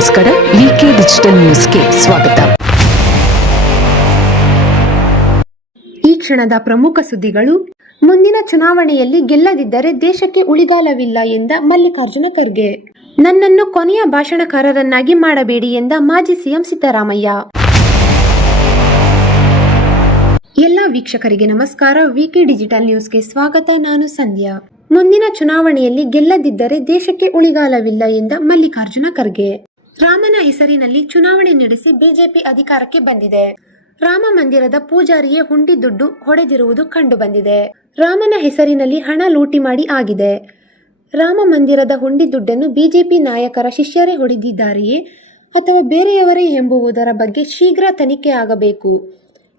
ನಮಸ್ಕಾರ. ವಿಕೆ ಡಿಜಿಟಲ್ ನ್ಯೂಸ್ಗೆ ಸ್ವಾಗತ. ಈ ಕ್ಷಣದ ಪ್ರಮುಖ ಸುದ್ದಿಗಳು. ಮುಂದಿನ ಚುನಾವಣೆಯಲ್ಲಿ ಗೆಲ್ಲದಿದ್ದರೆ ದೇಶಕ್ಕೆ ಉಳಿಗಾಲವಿಲ್ಲ ಎಂದ ಮಲ್ಲಿಕಾರ್ಜುನ ಖರ್ಗೆ. ನನ್ನನ್ನು ಕೊನೆಯ ಭಾಷಣಕಾರರನ್ನಾಗಿ ಮಾಡಬೇಡಿ ಎಂದ ಮಾಜಿ ಸಿಎಂ ಸಿದ್ದರಾಮಯ್ಯ. ಎಲ್ಲ ವೀಕ್ಷಕರಿಗೆ ನಮಸ್ಕಾರ. ವಿಕೆ ಡಿಜಿಟಲ್ ನ್ಯೂಸ್ಗೆ ಸ್ವಾಗತ. ನಾನು ಸಂಧ್ಯಾ. ಮುಂದಿನ ಚುನಾವಣೆಯಲ್ಲಿ ಗೆಲ್ಲದಿದ್ದರೆ ದೇಶಕ್ಕೆ ಉಳಿಗಾಲವಿಲ್ಲ ಎಂದ ಮಲ್ಲಿಕಾರ್ಜುನ ಖರ್ಗೆ. ರಾಮನ ಹೆಸರಿನಲ್ಲಿ ಚುನಾವಣೆ ನಡೆಸಿ ಬಿಜೆಪಿ ಅಧಿಕಾರಕ್ಕೆ ಬಂದಿದೆ. ರಾಮ ಮಂದಿರದ ಪೂಜಾರಿಯೇ ಹುಂಡಿ ದುಡ್ಡು ಹೊಡೆದಿರುವುದು ಕಂಡು ಬಂದಿದೆ. ರಾಮನ ಹೆಸರಿನಲ್ಲಿ ಹಣ ಲೂಟಿ ಮಾಡಿ ಆಗಿದೆ. ರಾಮ ಮಂದಿರದ ಹುಂಡಿ ದುಡ್ಡನ್ನು ಬಿಜೆಪಿ ನಾಯಕರ ಶಿಷ್ಯರೇ ಹೊಡೆದಿದ್ದಾರೆಯೇ ಅಥವಾ ಬೇರೆಯವರೇ ಎಂಬುದರ ಬಗ್ಗೆ ಶೀಘ್ರ ತನಿಖೆ ಆಗಬೇಕು.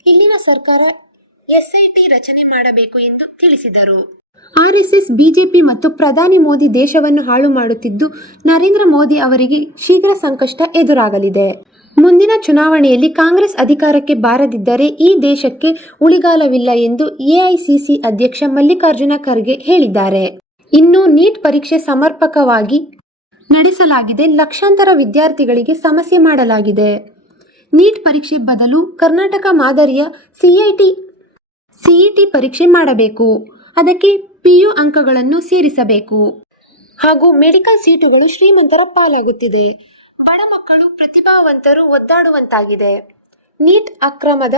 ಇಲ್ಲಿನ ಸರ್ಕಾರ ಎಸ್ಐಟಿ ರಚನೆ ಮಾಡಬೇಕು ಎಂದು ತಿಳಿಸಿದರು. ಆರ್ಎಸ್ಎಸ್, ಬಿಜೆಪಿ ಮತ್ತು ಪ್ರಧಾನಿ ಮೋದಿ ದೇಶವನ್ನು ಹಾಳು ಮಾಡುತ್ತಿದ್ದು, ನರೇಂದ್ರ ಮೋದಿ ಅವರಿಗೆ ಶೀಘ್ರ ಸಂಕಷ್ಟ ಎದುರಾಗಲಿದೆ. ಮುಂದಿನ ಚುನಾವಣೆಯಲ್ಲಿ ಕಾಂಗ್ರೆಸ್ ಅಧಿಕಾರಕ್ಕೆ ಬಾರದಿದ್ದರೆ ಈ ದೇಶಕ್ಕೆ ಉಳಿಗಾಲವಿಲ್ಲ ಎಂದು ಎಐಸಿಸಿ ಅಧ್ಯಕ್ಷ ಮಲ್ಲಿಕಾರ್ಜುನ ಖರ್ಗೆ ಹೇಳಿದ್ದಾರೆ. ಇನ್ನು ನೀಟ್ ಪರೀಕ್ಷೆ ಸಮರ್ಪಕವಾಗಿ ನಡೆಸಲಾಗಿದೆ. ಲಕ್ಷಾಂತರ ವಿದ್ಯಾರ್ಥಿಗಳಿಗೆ ಸಮಸ್ಯೆ ಮಾಡಲಾಗಿದೆ. ನೀಟ್ ಪರೀಕ್ಷೆ ಬದಲು ಕರ್ನಾಟಕ ಮಾದರಿಯ ಸಿಇಟಿ ಪರೀಕ್ಷೆ ಮಾಡಬೇಕು. ಅದಕ್ಕೆ ಪಿಯು ಅಂಕಗಳನ್ನು ಸೇರಿಸಬೇಕು. ಹಾಗೂ ಮೆಡಿಕಲ್ ಸೀಟುಗಳು ಶ್ರೀಮಂತರ ಪಾಲಾಗುತ್ತಿದೆ. ಬಡ ಮಕ್ಕಳು, ಪ್ರತಿಭಾವಂತರು ಒದ್ದಾಡುವಂತಾಗಿದೆ. ನೀಟ್ ಅಕ್ರಮದ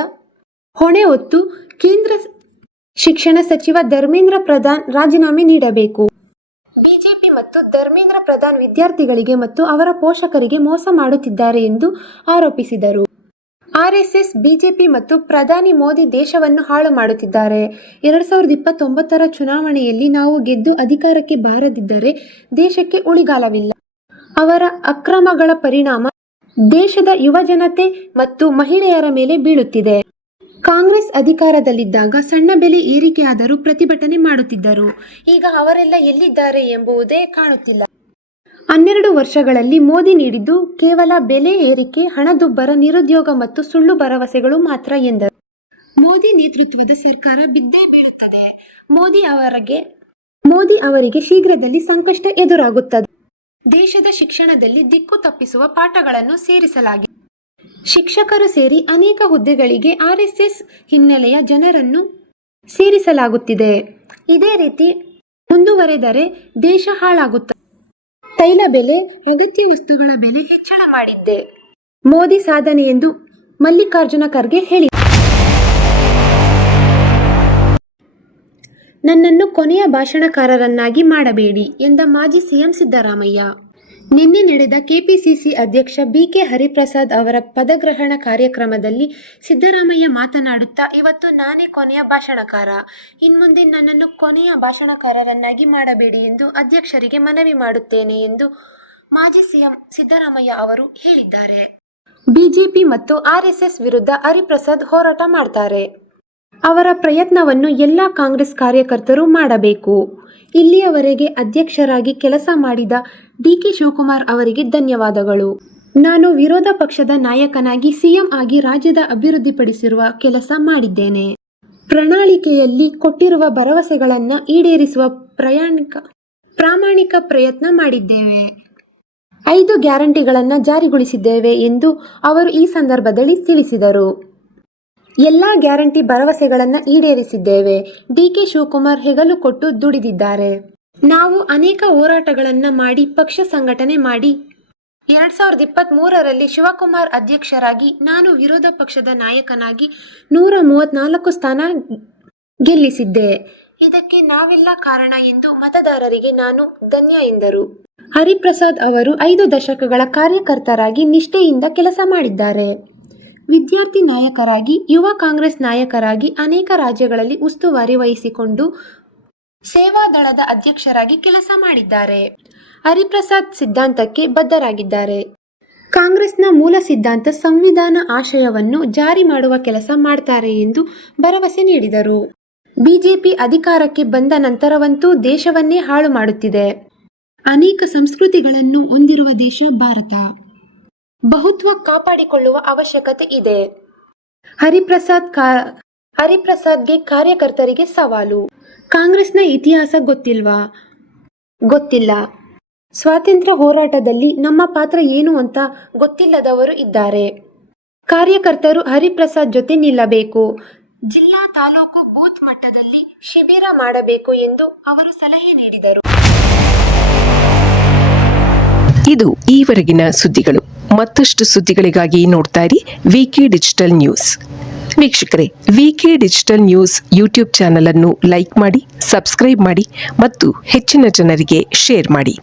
ಹೊಣೆ ಹೊತ್ತು ಕೇಂದ್ರ ಶಿಕ್ಷಣ ಸಚಿವ ಧರ್ಮೇಂದ್ರ ಪ್ರಧಾನ್ ರಾಜೀನಾಮೆ ನೀಡಬೇಕು. ಬಿಜೆಪಿ ಮತ್ತು ಧರ್ಮೇಂದ್ರ ಪ್ರಧಾನ್ ವಿದ್ಯಾರ್ಥಿಗಳಿಗೆ ಮತ್ತು ಅವರ ಪೋಷಕರಿಗೆ ಮೋಸ ಮಾಡುತ್ತಿದ್ದಾರೆ ಎಂದು ಆರೋಪಿಸಿದರು. ಆರ್ಎಸ್ಎಸ್, ಬಿಜೆಪಿ ಮತ್ತು ಪ್ರಧಾನಿ ಮೋದಿ ದೇಶವನ್ನು ಹಾಳು ಮಾಡುತ್ತಿದ್ದಾರೆ. 2029ರ ಚುನಾವಣೆಯಲ್ಲಿ ನಾವು ಗೆದ್ದು ಅಧಿಕಾರಕ್ಕೆ ಬಾರದಿದ್ದರೆ ದೇಶಕ್ಕೆ ಉಳಿಗಾಲವಿಲ್ಲ. ಅವರ ಅಕ್ರಮಗಳ ಪರಿಣಾಮ ದೇಶದ ಯುವಜನತೆ ಮತ್ತು ಮಹಿಳೆಯರ ಮೇಲೆ ಬೀಳುತ್ತಿದೆ. ಕಾಂಗ್ರೆಸ್ ಅಧಿಕಾರದಲ್ಲಿದ್ದಾಗ ಸಣ್ಣ ಬೆಲೆ ಏರಿಕೆಯಾದರೂ ಪ್ರತಿಭಟನೆ ಮಾಡುತ್ತಿದ್ದರು. ಈಗ ಅವರೆಲ್ಲ ಎಲ್ಲಿದ್ದಾರೆ ಎಂಬುದೇ ಕಾಣುತ್ತಿಲ್ಲ. 12 ವರ್ಷಗಳಲ್ಲಿ ಮೋದಿ ನೀಡಿದ್ದು ಕೇವಲ ಬೆಲೆ ಏರಿಕೆ, ಹಣದುಬ್ಬರ, ನಿರುದ್ಯೋಗ ಮತ್ತು ಸುಳ್ಳು ಭರವಸೆಗಳು ಮಾತ್ರ ಎಂದರು. ಮೋದಿ ನೇತೃತ್ವದ ಸರ್ಕಾರ ಬಿದ್ದೇ ಬೀಳುತ್ತದೆ. ಮೋದಿ ಅವರಿಗೆ ಶೀಘ್ರದಲ್ಲಿ ಸಂಕಷ್ಟ ಎದುರಾಗುತ್ತದೆ. ದೇಶದ ಶಿಕ್ಷಣದಲ್ಲಿ ದಿಕ್ಕು ತಪ್ಪಿಸುವ ಪಾಠಗಳನ್ನು ಸೇರಿಸಲಾಗಿದೆ. ಶಿಕ್ಷಕರು ಸೇರಿ ಅನೇಕ ಹುದ್ದೆಗಳಿಗೆ ಆರ್ಎಸ್ಎಸ್ ಹಿನ್ನೆಲೆಯ ಜನರನ್ನು ಸೇರಿಸಲಾಗುತ್ತಿದೆ. ಇದೇ ರೀತಿ ಮುಂದುವರೆದರೆ ದೇಶ ಹಾಳಾಗುತ್ತದೆ. ತೈಲ ಬೆಲೆ, ಅಗತ್ಯ ವಸ್ತುಗಳ ಬೆಲೆ ಹೆಚ್ಚಳ ಮಾಡಿದ್ದೆ ಮೋದಿ ಸಾಧನೆ ಎಂದು ಮಲ್ಲಿಕಾರ್ಜುನ ಖರ್ಗೆ ಹೇಳಿದರು. ನನ್ನನ್ನು ಕೊನೆಯ ಭಾಷಣಕಾರರನ್ನಾಗಿ ಮಾಡಬೇಡಿ ಎಂದ ಮಾಜಿ ಸಿಎಂ ಸಿದ್ದರಾಮಯ್ಯ. ನಿನ್ನೆ ನಡೆದ ಕೆಪಿಸಿಸಿ ಅಧ್ಯಕ್ಷ ಬಿಕೆ ಹರಿಪ್ರಸಾದ್ ಅವರ ಪದಗ್ರಹಣ ಕಾರ್ಯಕ್ರಮದಲ್ಲಿ ಸಿದ್ದರಾಮಯ್ಯ ಮಾತನಾಡುತ್ತಾ, ಇವತ್ತು ನಾನೇ ಕೊನೆಯ ಭಾಷಣಕಾರ. ಇನ್ಮುಂದೆ ನನ್ನನ್ನು ಕೊನೆಯ ಭಾಷಣಕಾರರನ್ನಾಗಿ ಮಾಡಬೇಡಿ ಎಂದು ಅಧ್ಯಕ್ಷರಿಗೆ ಮನವಿ ಮಾಡುತ್ತೇನೆ ಎಂದು ಮಾಜಿ ಸಿಎಂ ಸಿದ್ದರಾಮಯ್ಯ ಅವರು ಹೇಳಿದ್ದಾರೆ. ಬಿಜೆಪಿ ಮತ್ತು ಆರ್ಎಸ್ಎಸ್ ವಿರುದ್ಧ ಹರಿಪ್ರಸಾದ್ ಹೋರಾಟ ಮಾಡ್ತಾರೆ. ಅವರ ಪ್ರಯತ್ನವನ್ನು ಎಲ್ಲ ಕಾಂಗ್ರೆಸ್ ಕಾರ್ಯಕರ್ತರು ಮಾಡಬೇಕು. ಇಲ್ಲಿಯವರೆಗೆ ಅಧ್ಯಕ್ಷರಾಗಿ ಕೆಲಸ ಮಾಡಿದ ಡಿಕೆ ಶಿವಕುಮಾರ್ ಅವರಿಗೆ ಧನ್ಯವಾದಗಳು. ನಾನು ವಿರೋಧ ಪಕ್ಷದ ನಾಯಕನಾಗಿ ಸಿಎಂ ಆಗಿ ರಾಜ್ಯದ ಅಭಿವೃದ್ಧಿಪಡಿಸಿರುವ ಕೆಲಸ ಮಾಡಿದ್ದೇನೆ. ಪ್ರಣಾಳಿಕೆಯಲ್ಲಿ ಕೊಟ್ಟಿರುವ ಭರವಸೆಗಳನ್ನು ಈಡೇರಿಸುವ ಪ್ರಾಮಾಣಿಕ ಪ್ರಯತ್ನ ಮಾಡಿದ್ದೇವೆ. 5 ಗ್ಯಾರಂಟಿಗಳನ್ನು ಜಾರಿಗೊಳಿಸಿದ್ದೇವೆ ಎಂದು ಅವರು ಈ ಸಂದರ್ಭದಲ್ಲಿ ತಿಳಿಸಿದರು. ಎಲ್ಲ ಗ್ಯಾರಂಟಿ ಭರವಸೆಗಳನ್ನು ಈಡೇರಿಸಿದ್ದೇವೆ. ಡಿಕೆ ಶಿವಕುಮಾರ್ ಹೆಗಲು ಕೊಟ್ಟು ದುಡಿದಿದ್ದಾರೆ. ನಾವು ಅನೇಕ ಹೋರಾಟಗಳನ್ನು ಮಾಡಿ ಪಕ್ಷ ಸಂಘಟನೆ ಮಾಡಿ 2023ರಲ್ಲಿ ಶಿವಕುಮಾರ್ ಅಧ್ಯಕ್ಷರಾಗಿ, ನಾನು ವಿರೋಧ ಪಕ್ಷದ ನಾಯಕನಾಗಿ 134 ಸ್ಥಾನ ಗೆಲ್ಲಿಸಿದ್ದೆ. ಇದಕ್ಕೆ ನಾವೆಲ್ಲ ಕಾರಣ ಎಂದು ಮತದಾರರಿಗೆ ನಾನು ಧನ್ಯ ಎಂದರು. ಹರಿಪ್ರಸಾದ್ ಅವರು 5 ದಶಕಗಳ ಕಾರ್ಯಕರ್ತರಾಗಿ ನಿಷ್ಠೆಯಿಂದ ಕೆಲಸ ಮಾಡಿದ್ದಾರೆ. ವಿದ್ಯಾರ್ಥಿ ನಾಯಕರಾಗಿ, ಯುವ ಕಾಂಗ್ರೆಸ್ ನಾಯಕರಾಗಿ ಅನೇಕ ರಾಜ್ಯಗಳಲ್ಲಿ ಉಸ್ತುವಾರಿ ವಹಿಸಿಕೊಂಡು ಸೇವಾದಳದ ಅಧ್ಯಕ್ಷರಾಗಿ ಕೆಲಸ ಮಾಡಿದ್ದಾರೆ. ಹರಿಪ್ರಸಾದ್ ಸಿದ್ಧಾಂತಕ್ಕೆ ಬದ್ಧರಾಗಿದ್ದಾರೆ. ಕಾಂಗ್ರೆಸ್ನ ಮೂಲ ಸಿದ್ಧಾಂತ, ಸಂವಿಧಾನ ಆಶಯವನ್ನು ಜಾರಿ ಮಾಡುವ ಕೆಲಸ ಮಾಡ್ತಾರೆ ಎಂದು ಭರವಸೆ ನೀಡಿದರು. ಬಿಜೆಪಿ ಅಧಿಕಾರಕ್ಕೆ ಬಂದ ನಂತರವಂತೂ ದೇಶವನ್ನೇ ಹಾಳು ಮಾಡುತ್ತಿದೆ. ಅನೇಕ ಸಂಸ್ಕೃತಿಗಳನ್ನು ಹೊಂದಿರುವ ದೇಶ ಭಾರತ. ಬಹುತ್ವ ಕಾಪಾಡಿಕೊಳ್ಳುವ ಅವಶ್ಯಕತೆ ಇದೆ. ಹರಿಪ್ರಸಾದ್ಗೆ ಕಾರ್ಯಕರ್ತರಿಗೆ ಸವಾಲು. ಕಾಂಗ್ರೆಸ್ನ ಇತಿಹಾಸ ಗೊತ್ತಿಲ್ಲ. ಸ್ವಾತಂತ್ರ್ಯ ಹೋರಾಟದಲ್ಲಿ ನಮ್ಮ ಪಾತ್ರ ಏನು ಅಂತ ಗೊತ್ತಿಲ್ಲದವರು ಇದ್ದಾರೆ. ಕಾರ್ಯಕರ್ತರು ಹರಿಪ್ರಸಾದ್ ಜೊತೆ ನಿಲ್ಲಬೇಕು. ಜಿಲ್ಲಾ ತಾಲೂಕು ಬೂತ್ ಮಟ್ಟದಲ್ಲಿ ಶಿಬಿರ ಮಾಡಬೇಕು ಎಂದು ಅವರು ಸಲಹೆ ನೀಡಿದರು. ಇದು ಈವರೆಗಿನ ಸುದ್ದಿಗಳು. ಮತ್ತಷ್ಟು ಸುದ್ದಿಗಳಿಗಾಗಿ ನೋಡ್ತಾ ಇರಿ ವಿಕೆ ಡಿಜಿಟಲ್ ನ್ಯೂಸ್. ವೀಕ್ಷಕರೇ, ವಿಕೆ ಡಿಜಿಟಲ್ ನ್ಯೂಸ್ ಯೂಟ್ಯೂಬ್ ಚಾನಲ್ ಅನ್ನು ಲೈಕ್ ಮಾಡಿ, ಸಬ್ಸ್ಕ್ರೈಬ್ ಮಾಡಿ ಮತ್ತು ಹೆಚ್ಚಿನ ಜನರಿಗೆ ಶೇರ್ ಮಾಡಿ.